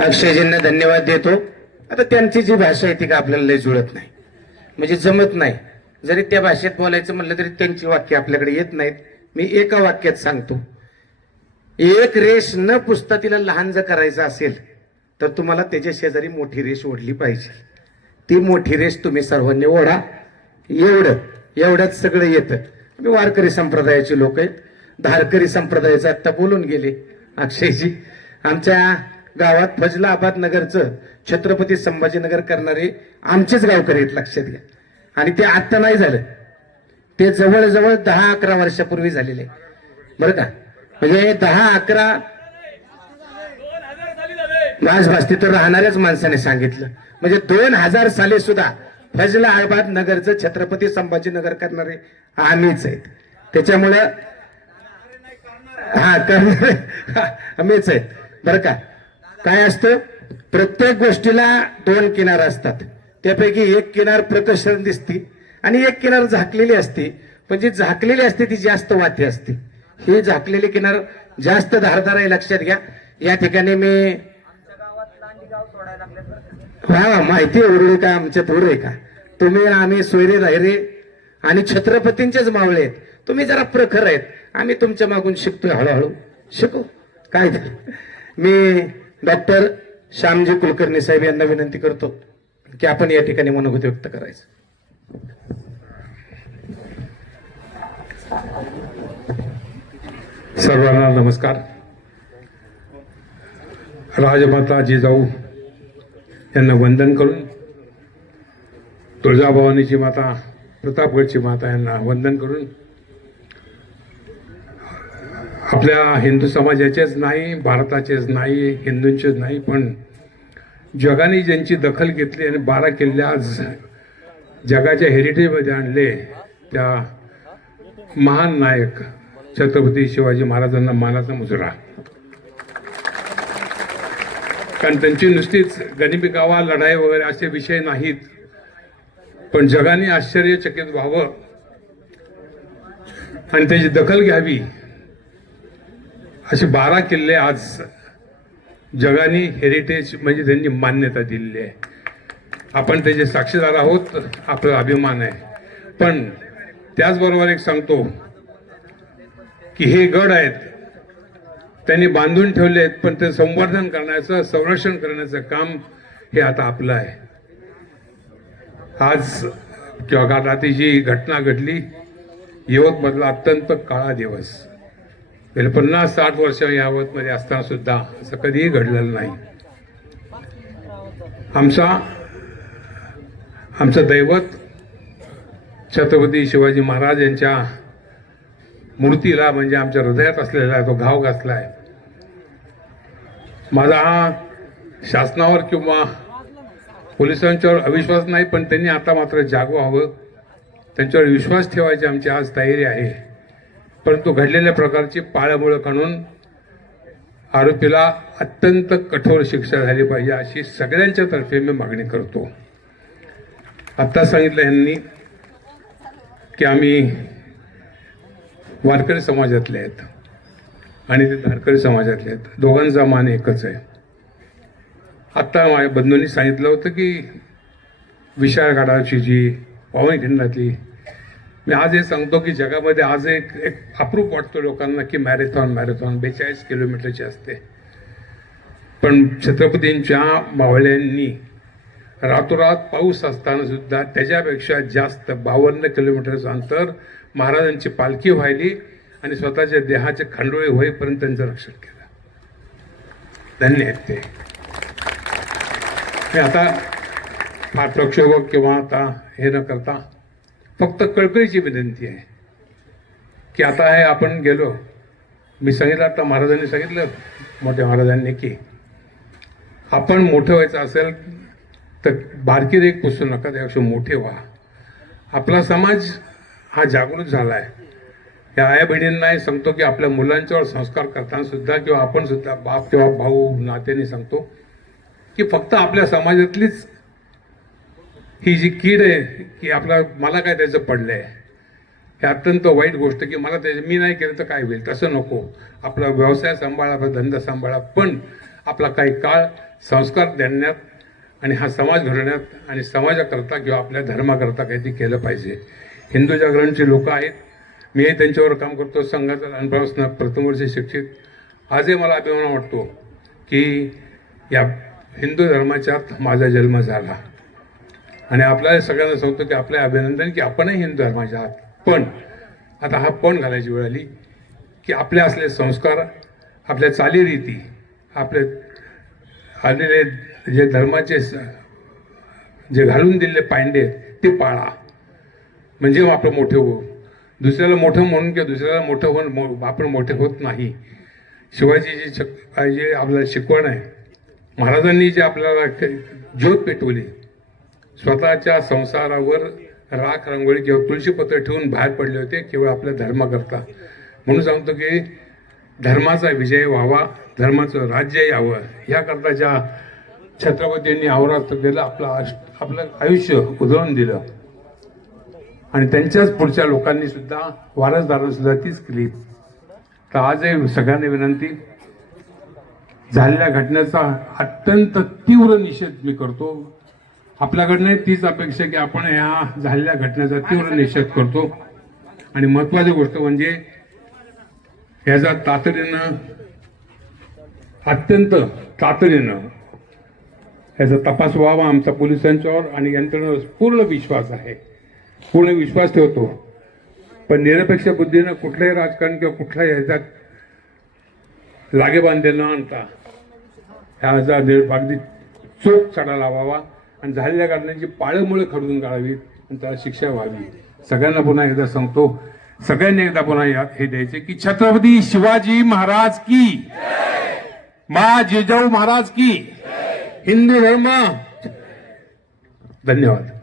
अक्षयजींना धन्यवाद देतो. आता त्यांची जी भाषा आहे ती का आपल्याला लय जुळत नाही. म्हणजे जमत नाही. जरी त्या भाषेत बोलायचं म्हणलं तरी त्यांची वाक्य आपल्याकडे येत नाहीत. मी एका वाक्यात सांगतो. एक रेष न पुसता तिला लहान जर करायचं असेल तर तुम्हाला त्याच्या शेजारी मोठी रेष ओढली पाहिजे. ती मोठी रेष तुम्ही सर्वांनी ओढा. एवढं एवढ्यात सगळं येतं. मी वारकरी संप्रदायाचे लोक आहेत. धारकरी संप्रदायाचं आत्ता बोलून गेले. अक्षयजी आमच्या गावात फजलाबाद नगरचं छत्रपती संभाजीनगर करणारे आमचेच गावकरी आहेत लक्षात घ्या. आणि ते आत्ता नाही झालं. ते जवळजवळ दहा अकरा वर्षापूर्वी झालेले. बरं का? म्हणजे दहा अकरा आज तर राहणाऱ्याच माणसाने सांगितलं. म्हणजे दोन हजार साली सुद्धा फजलाबाद नगरचं छत्रपती संभाजीनगर करणारे आम्हीच आहेत. त्याच्यामुळं हा करणारे आम्हीच आहेत. बरं का? काय असतं? प्रत्येक गोष्टीला दोन किनार असतात. त्यापैकी एक किनार प्रकर्षण दिसती आणि एक किनार झाकलेली असते. पण जी झाकलेली असते ती जास्त वाती असते. ही झाकलेली किनार जास्त धारदार आहे लक्षात घ्या. या ठिकाणी मी वा वा माहिती उरळे का? आमच्यात उरळे आहे का? तुम्ही आम्ही सोयरे राहिरे आणि छत्रपतींचेच मावळे आहेत. तुम्ही जरा प्रखर आहेत. आम्ही तुमच्या मागून शिकतोय हळूहळू. शिकू? काय मी डॉक्टर श्यामजी कुलकर्णी साहेब यांना विनंती करतो की आपण या ठिकाणी मनोगत व्यक्त करायचं. सर्वांना नमस्कार. राजमाता जिजाऊ यांना वंदन करून तुळजाभवानीची माता प्रतापगडची माता यांना वंदन करून आपल्या हिंदू समाजाचेच नाही भारताचेच नाही हिंदूंचेच नाही पण जगाने ज्यांची दखल घेतली आणि बारा किल्ले आज जगाच्या हेरिटेजमध्ये आणले त्या महान नायक छत्रपती शिवाजी महाराजांना मानाचा मुजरा. कारण त्यांची नुसतीच गरिबी गावा लढाई वगैरे असे विषय नाहीत. पण जगाने आश्चर्यचकित व्हावं आणि त्याची दखल घ्यावी. असे बारा किल्ले आज जगाने हेरिटेज म्हणजे त्यांनी मान्यता दिलेली आहे. आपण त्याचे साक्षीदार आहोत आपला अभिमान आहे. पण त्याचबरोबर एक सांगतो की हे गड आहेत त्यांनी बांधून ठेवले आहेत पण ते संवर्धन करण्याचं संरक्षण करण्याचं काम हे आता आपलं आहे. आज किंवा काल रात्री जी घटना घडली यवतमधला अत्यंत काळा दिवस. गेले पन्नास साठ वर्ष यावतमध्ये असताना सुद्धा असं कधीही घडलेलं नाही. आमचा आमचं दैवत छत्रपती शिवाजी महाराज यांच्या मूर्तीला म्हणजे आमच्या हृदयात असलेला आहे तो घाव घातला आहे माझा हा शासनावर किंवा पोलिसांच्यावर अविश्वास नाही पण त्यांनी आता मात्र जागवा हवं. त्यांच्यावर विश्वास ठेवायची आमची आज तयारी आहे. परंतु घडलेल्या प्रकारची पाळंमुळं काढून आरोपीला अत्यंत कठोर शिक्षा झाली पाहिजे अशी सगळ्यांच्या तर्फे मी मागणी करतो. आत्ता सांगितलं यांनी की आम्ही वारकरी समाजातले आहेत आणि ते धारकरी समाजातले आहेत. दोघांचा मान एकच आहे. आत्ता माझ्या बंधूंनी सांगितलं होतं की विशाळगडाची जी पावनखिंडातली मी आज हे सांगतो की जगामध्ये आज एक एक अप्रूप वाटतो लोकांना की मॅरेथॉन मॅरेथॉन बेचाळीस किलोमीटरची असते. पण छत्रपतींच्या मावळ्यांनी रातोरात पाऊस असताना सुद्धा त्याच्यापेक्षा जास्त बावन्न किलोमीटरचं अंतर महाराजांची पालखी व्हायली आणि स्वतःच्या देहाचे खांडोळे होईपर्यंत त्यांचं रक्षण केलं. धन्य आहेत ते. हे आता फार प्रक्षोभक किंवा आता हे न करता फक्त कळकळीची विनंती आहे. की आता हे आपण गेलो. मी सांगितलं आता महाराजांनी सांगितलं मोठ्या महाराजांनी की आपण मोठं व्हायचं असेल तर बारकी एक पुसू नका त्यापेक्षा मोठे व्हा. आपला समाज हा जागृत झाला आहे या आया बहिणींनाही सांगतो की आपल्या मुलांच्यावर संस्कार करताना सुद्धा किंवा आपण सुद्धा बाप किंवा भाऊ नात्याने सांगतो की फक्त आपल्या समाजातलीच ही जी कीड आहे की आपला मला काय त्याचं पडलं आहे हे अत्यंत वाईट गोष्ट की मला त्याचं मी नाही केलं तर काय होईल? तसं नको. आपला व्यवसाय सांभाळा आपला धंदा सांभाळा पण आपला काही काळ संस्कार देण्यात आणि हा समाज घडवण्यात आणि समाजाकरता किंवा आपल्या धर्माकरता काहीतरी केलं पाहिजे. हिंदू जागरणचे लोक आहेत. मीही त्यांच्यावर काम करतो. संघाचा अनुभव प्रथम वर्षी शिक्षित. आजही मला अभिमान वाटतो की या हिंदू धर्माच्यात माझा जन्म झाला. आणि आपल्याला सगळ्यांना सांगतो की आपले अभिनंदन की आपणही हिंदू धर्माच्या आहात पण आता हा पण घालायची वेळ आली की आपले असले संस्कार आपल्या चालीरीती आपले आलेले जे धर्माचे स- जे घालून दिलेले पांडे आहेत, ते पाळा. म्हणजे आपण मोठे होऊ. दुसऱ्याला मोठं म्हणून किंवा दुसऱ्याला मोठं होऊन मो- आपण मोठे होत नाही. शिवाजीची शक- जे आपल्याला शिकवण आहे महाराजांनी जे आपल्याला ज्योत पेटवली स्वतःच्या संसारावर राख रांगोळी किंवा तुळशीपत्र ठेवून बाहेर पडले होते केवळ आपल्या धर्माकरता. म्हणून सांगतो की धर्माचा विजय व्हावा धर्माचं राज्य यावं. याकरता ज्या छत्रपतींनी आवरात केलं आपलं आश- आपलं आयुष्य उधळून दिलं. आणि त्यांच्याच पुढच्या लोकांनी सुद्धा वारसदारांनी सुद्धा तीच केली. तर आजही सगळ्यांना विनंती झालेल्या घटनेचा अत्यंत तीव्र निषेध मी करतो. आपल्याकडनं तीच अपेक्षा की आपण या झालेल्या घटनेचा तीव्र निषेध करतो. आणि महत्वाची गोष्ट म्हणजे ह्याचा तातडीनं अत्यंत तातडीनं ह्याचा तपास व्हावा आमचा पोलिसांच्यावर आणि यंत्रणेवर पूर्ण विश्वास आहे. पूर्ण विश्वास ठेवतो. पण निरपेक्ष बुद्धीनं कुठलंही राजकारण किंवा कुठल्याही ह्याच्यात लागेबांधे न आणता ह्याचा निर- अगदी चोख चढा लावावा. आणि झालेल्या कारणाची पाळंमुळे खडून काढावीत आणि त्याला शिक्षा व्हावी. सगळ्यांना पुन्हा एकदा सांगतो सगळ्यांनी एकदा पुन्हा या- हे द्यायचे की छत्रपती शिवाजी महाराज की मा जिजाऊ महाराज की हिंदू धर्म. धन्यवाद.